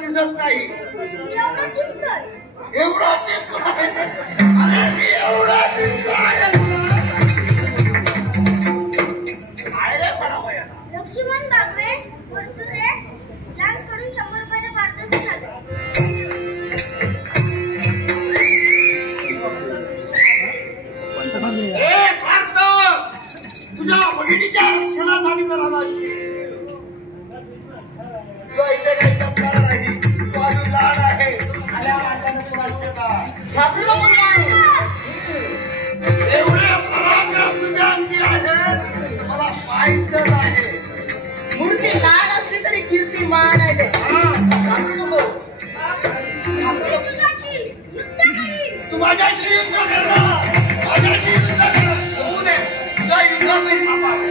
दिसत नाही लक्ष्मण बागवे वरसुरे यांकडून 100 रुपयाचे पारितोषिक झाले. तुझ्या बहिणीच्या रक्षणासाठी जर आला तुला इथे काही जमणार नाही. तू अजून लहान आहे. आल्या वाटल्यानं तुला शेता ठाकूर एवढे पराक्रम तुझ्या अंगी आहेत मला माहित आहे. मूर्ती लहान असली तरी कीर्ती मान आहे. तू माझ्याशी युद्ध करणार. माझ्याशी युद्ध करणार. होऊ दे. तुझा युद्ध मी सांभाळ.